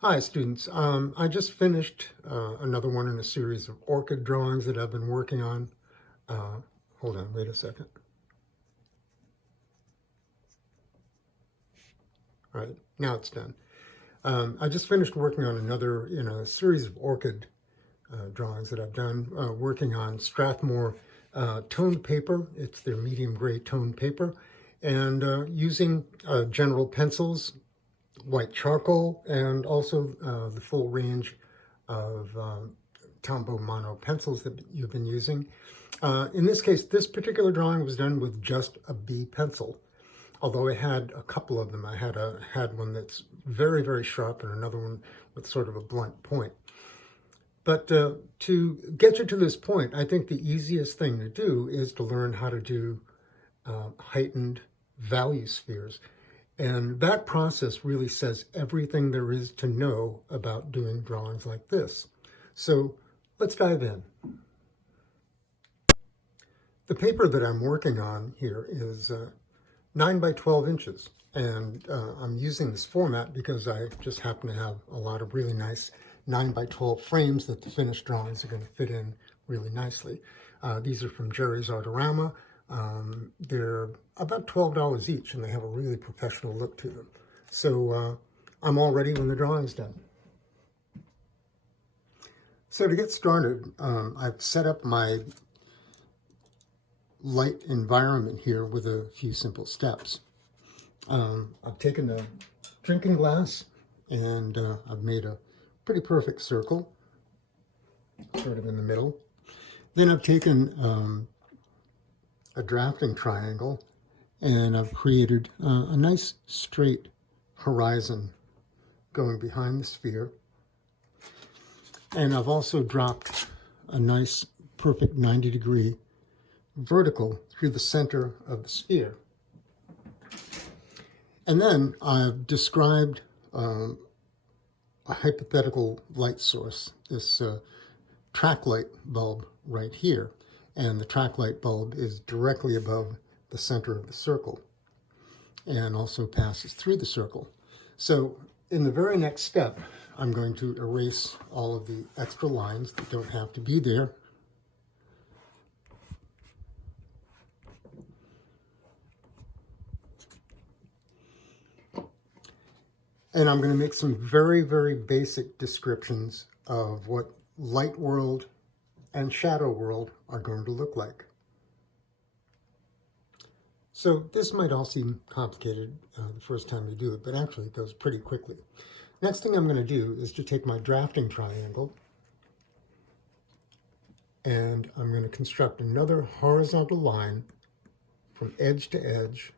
Hi students, I just finished another one in a series of orchid drawings that I've been working on. Uh, Hold on, wait a second. All right, now it's done. I just finished working on another in a series of orchid drawings that I've done, working on Strathmore toned paper. It's their medium gray toned paper, and using general pencils, white charcoal, and also the full range of Tombow mono pencils that you've been using. In this case, this particular drawing was done with just a B pencil, although I had a couple of them. I had one that's very, very sharp and another one with sort of a blunt point. But to get you to this point, I think the easiest thing to do is to learn how to do heightened value spheres. And that process really says everything there is to know about doing drawings like this. So let's dive in. The paper that I'm working on here is 9 by 12 inches. And I'm using this format because I just happen to have a lot of really nice 9 by 12 frames that the finished drawings are going to fit in really nicely. These are from Jerry's Artorama. They're about $12 each, and they have a really professional look to them. So I'm all ready when the drawing's done. So to get started, I've set up my light environment here with a few simple steps. I've taken a drinking glass and I've made a pretty perfect circle, sort of in the middle. Then I've taken a drafting triangle and I've created a nice straight horizon going behind the sphere. And I've also dropped a nice perfect 90-degree vertical through the center of the sphere. And then I've described a hypothetical light source, this track light bulb right here. And the track light bulb is directly above the center of the circle and also passes through the circle. So in the very next step, I'm going to erase all of the extra lines that don't have to be there. And I'm going to make some very, very basic descriptions of what light world and shadow world are going to look like. So this might all seem complicated the first time you do it, but actually it goes pretty quickly. Next thing I'm going to do is to take my drafting triangle and I'm going to construct another horizontal line from edge to edge,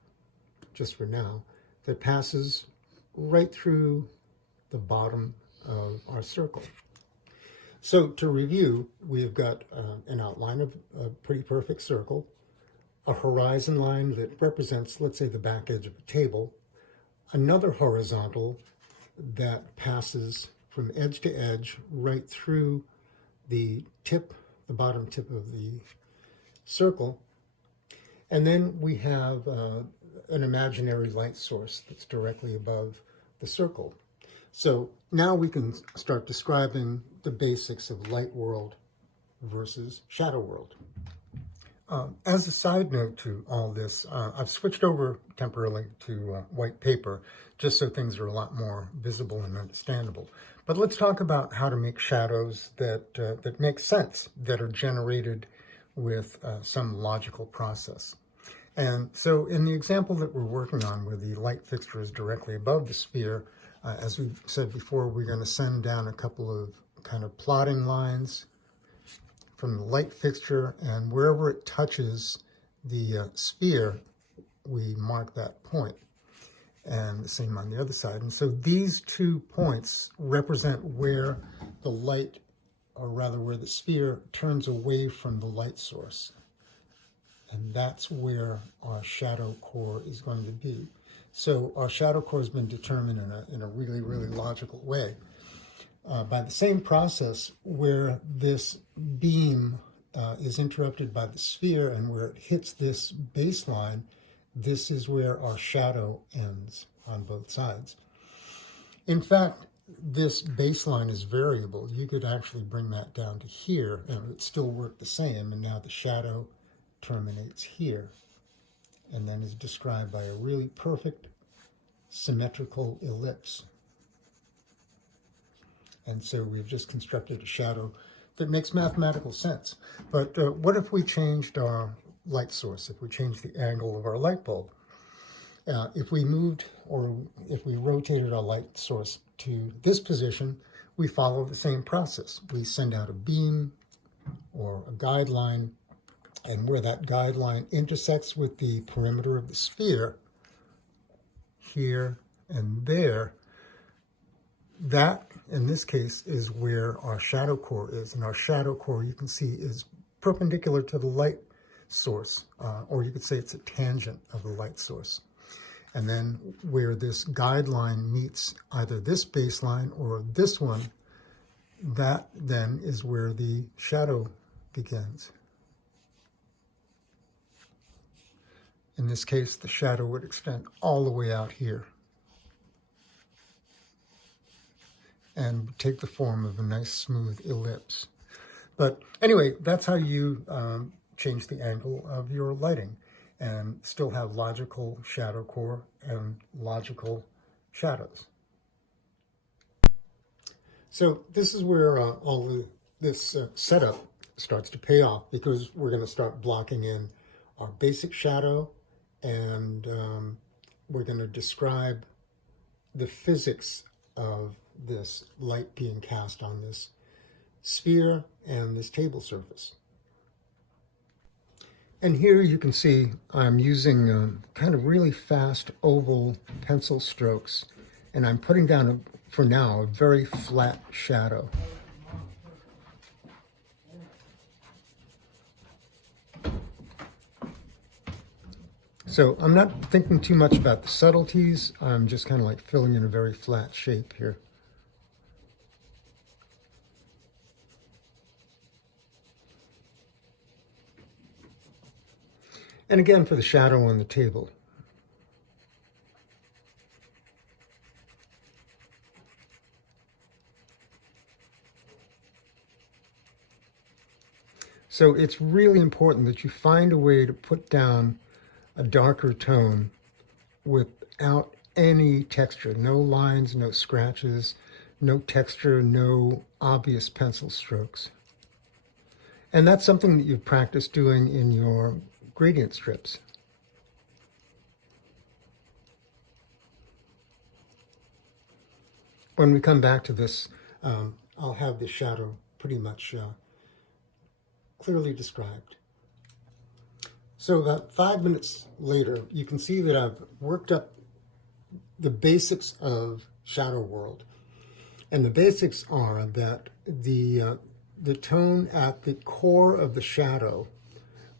just for now, that passes right through the bottom of our circle. So to review, we've got an outline of a pretty perfect circle, a horizon line that represents, let's say, the back edge of a table, another horizontal that passes from edge to edge right through the bottom tip of the circle, and then we have an imaginary light source that's directly above the circle. So now we can start describing the basics of light world versus shadow world. As a side note to all this, I've switched over temporarily to white paper just so things are a lot more visible and understandable. But let's talk about how to make shadows that make sense, that are generated with some logical process. And so in the example that we're working on, where the light fixture is directly above the sphere, as we said before, we're going to send down a couple of kind of plotting lines from the light fixture, and wherever it touches the sphere, we mark that point. And the same on the other side. And so these 2 points represent where the light, or rather where the sphere turns away from the light source. And that's where our shadow core is going to be. So our shadow core has been determined in a really, really logical way. By the same process, where this beam is interrupted by the sphere and where it hits this baseline, this is where our shadow ends on both sides. In fact, this baseline is variable, you could actually bring that down to here and it would still work the same, and now the shadow terminates here and then is described by a really perfect symmetrical ellipse. And so we've just constructed a shadow that makes mathematical sense. But what if we changed our light source, if we changed the angle of our light bulb? If we moved, or if we rotated our light source to this position, we follow the same process. We send out a beam or a guideline, and where that guideline intersects with the perimeter of the sphere, here and there, that, in this case, is where our shadow core is. And our shadow core, you can see, is perpendicular to the light source, or you could say it's a tangent of the light source. And then where this guideline meets either this baseline or this one, that then is where the shadow begins. In this case, the shadow would extend all the way out here and take the form of a nice smooth ellipse. But anyway, that's how you change the angle of your lighting and still have logical shadow core and logical shadows. So this is where this setup starts to pay off, because we're going to start blocking in our basic shadow, and we're going to describe the physics of this light being cast on this sphere and this table surface. And here you can see I'm using kind of really fast oval pencil strokes, and I'm putting down, for now, a very flat shadow. So I'm not thinking too much about the subtleties. I'm just kind of like filling in a very flat shape here. And again, for the shadow on the table. So it's really important that you find a way to put down a darker tone without any texture, no lines, no scratches, no texture, no obvious pencil strokes. And that's something that you've practiced doing in your gradient strips. When we come back to this, I'll have the shadow pretty much clearly described. So about 5 minutes later, you can see that I've worked up the basics of Shadow World. And the basics are that the tone at the core of the shadow,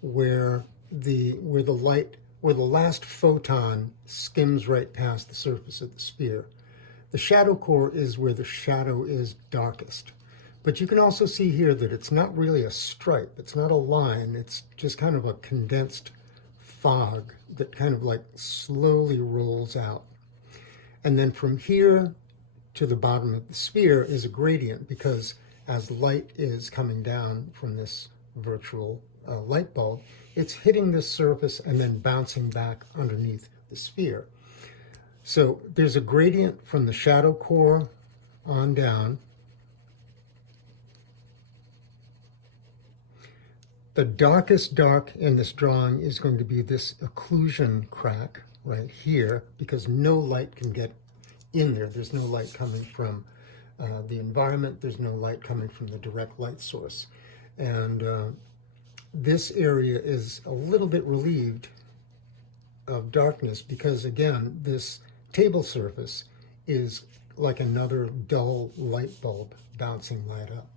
where the last photon skims right past the surface of the sphere, the shadow core is where the shadow is darkest. But you can also see here that it's not really a stripe, it's not a line, it's just kind of a condensed fog that kind of like slowly rolls out. And then from here to the bottom of the sphere is a gradient, because as light is coming down from this virtual light bulb, it's hitting this surface and then bouncing back underneath the sphere. So there's a gradient from the shadow core on down. The darkest dark in this drawing is going to be this occlusion crack right here, because no light can get in there. There's no light coming from the environment. There's no light coming from the direct light source. And this area is a little bit relieved of darkness because, again, this table surface is like another dull light bulb bouncing light up.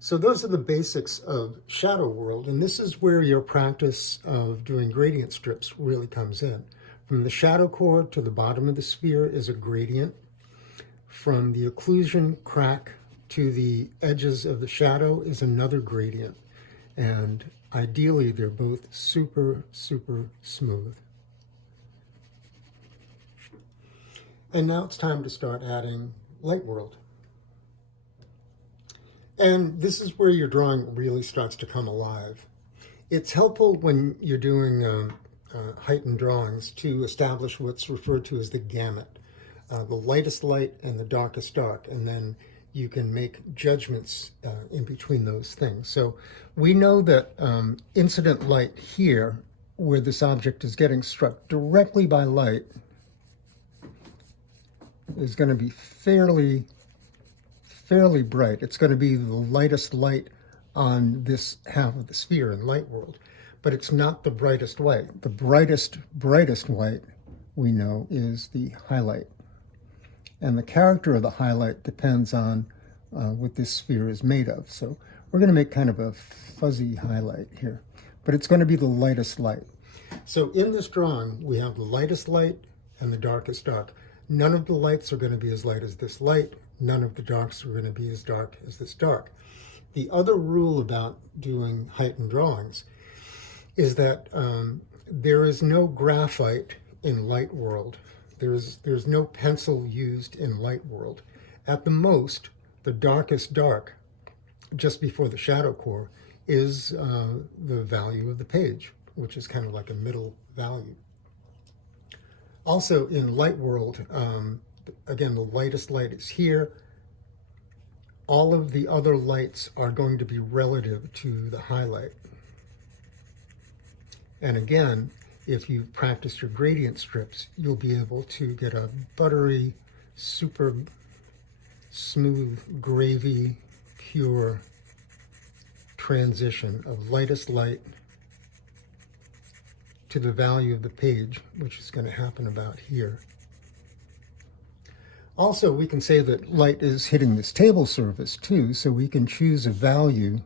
So those are the basics of Shadow World, and this is where your practice of doing gradient strips really comes in. From the shadow core to the bottom of the sphere is a gradient. From the occlusion crack to the edges of the shadow is another gradient. And ideally, they're both super, super smooth. And now it's time to start adding light world. And this is where your drawing really starts to come alive. It's helpful when you're doing heightened drawings to establish what's referred to as the gamut, the lightest light and the darkest dark, and then you can make judgments in between those things. So we know that incident light here, where this object is getting struck directly by light, is going to be fairly bright. It's going to be the lightest light on this half of the sphere in light world, but it's not the brightest white. The brightest white we know is the highlight. And the character of the highlight depends on what this sphere is made of. So we're going to make kind of a fuzzy highlight here, but it's going to be the lightest light. So in this drawing, we have the lightest light and the darkest dark. None of the lights are going to be as light as this light. None of the darks are going to be as dark as this dark. The other rule about doing heightened drawings is that there is no graphite in light world. There's no pencil used in light world. At the most, the darkest dark, just before the shadow core, is the value of the page, which is kind of like a middle value. Also in light world, again, the lightest light is here. All of the other lights are going to be relative to the highlight. And again, if you've practiced your gradient strips, you'll be able to get a buttery, super smooth, gravy, pure transition of lightest light to the value of the page, which is going to happen about here. Also, we can say that light is hitting this table surface too, so we can choose a value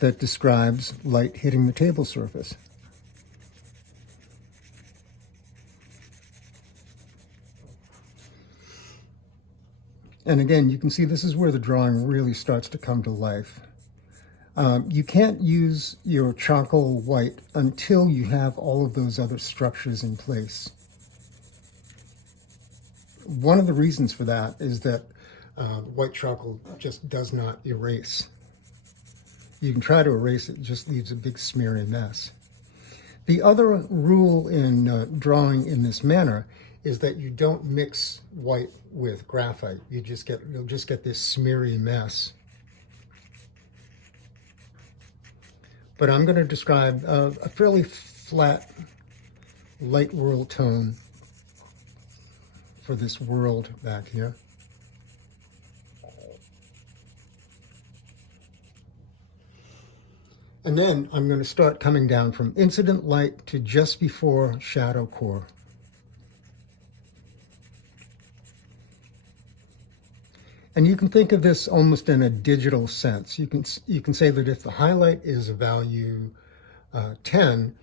that describes light hitting the table surface. And again, you can see this is where the drawing really starts to come to life. You can't use your charcoal white until you have all of those other structures in place. One of the reasons for that is that white charcoal just does not erase. You can try to erase it, it just leaves a big smeary mess. The other rule in drawing in this manner is that you don't mix white with graphite. You'll just get this smeary mess. But I'm going to describe a fairly flat light world tone for this world back here. And then I'm going to start coming down from incident light to just before shadow core. And you can think of this almost in a digital sense. You can say that if the highlight is a value 10,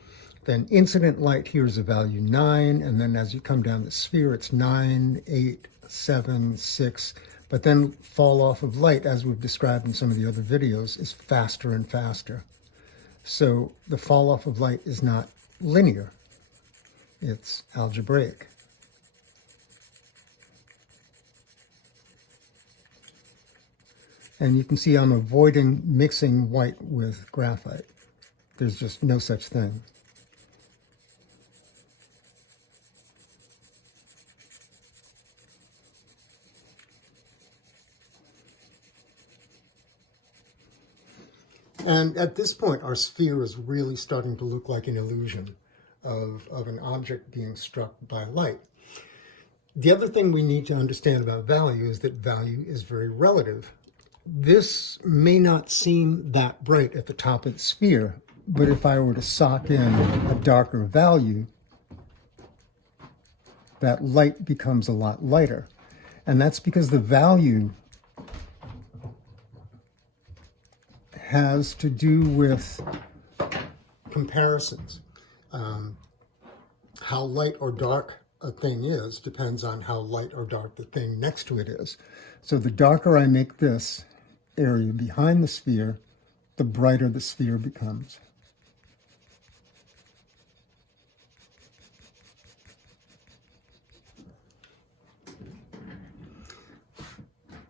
then incident light here is a value 9, and then as you come down the sphere, it's 9, 8, 7, 6. But then fall off of light, as we've described in some of the other videos, is faster and faster. So the fall off of light is not linear, it's algebraic. And you can see I'm avoiding mixing white with graphite. There's just no such thing. And at this point, our sphere is really starting to look like an illusion of an object being struck by light. The other thing we need to understand about value is that value is very relative. This may not seem that bright at the top of the sphere, but if I were to sock in a darker value, that light becomes a lot lighter. And that's because the value has to do with comparisons. How light or dark a thing is depends on how light or dark the thing next to it is. So the darker I make this area behind the sphere, the brighter the sphere becomes.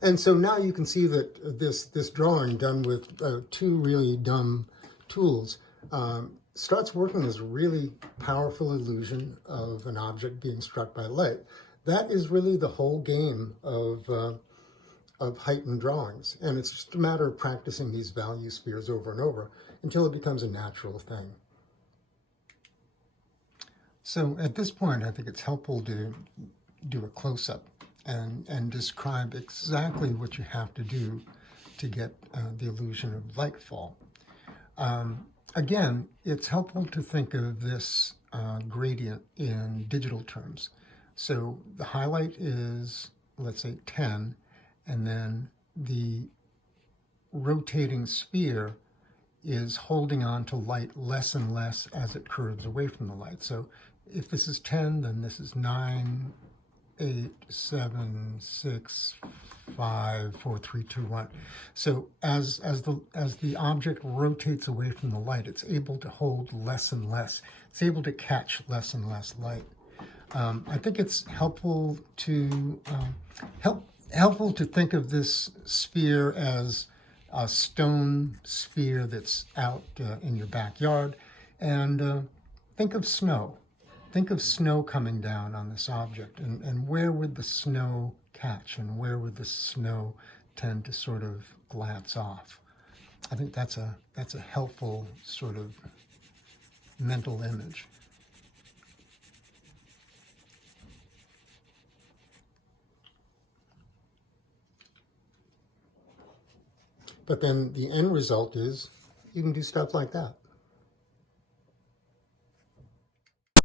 And so now you can see that this drawing done with two really dumb tools starts working as a really powerful illusion of an object being struck by light. That is really the whole game of heightened drawings. And it's just a matter of practicing these value spheres over and over until it becomes a natural thing. So at this point, I think it's helpful to do a close-up and describe exactly what you have to do to get the illusion of light fall. Again, it's helpful to think of this gradient in digital terms. So the highlight is, let's say, 10, and then the rotating sphere is holding on to light less and less as it curves away from the light. So if this is 10, then this is 9, 8, 7, 6, 5, 4, 3, 2, 1. So as the object rotates away from the light, it's able to hold less and less. It's able to catch less and less light. I think it's helpful to think of this sphere as a stone sphere that's out in your backyard, and think of snow. Think of snow coming down on this object, and where would the snow catch, and where would the snow tend to sort of glance off? I think that's a helpful sort of mental image. But then the end result is you can do stuff like that.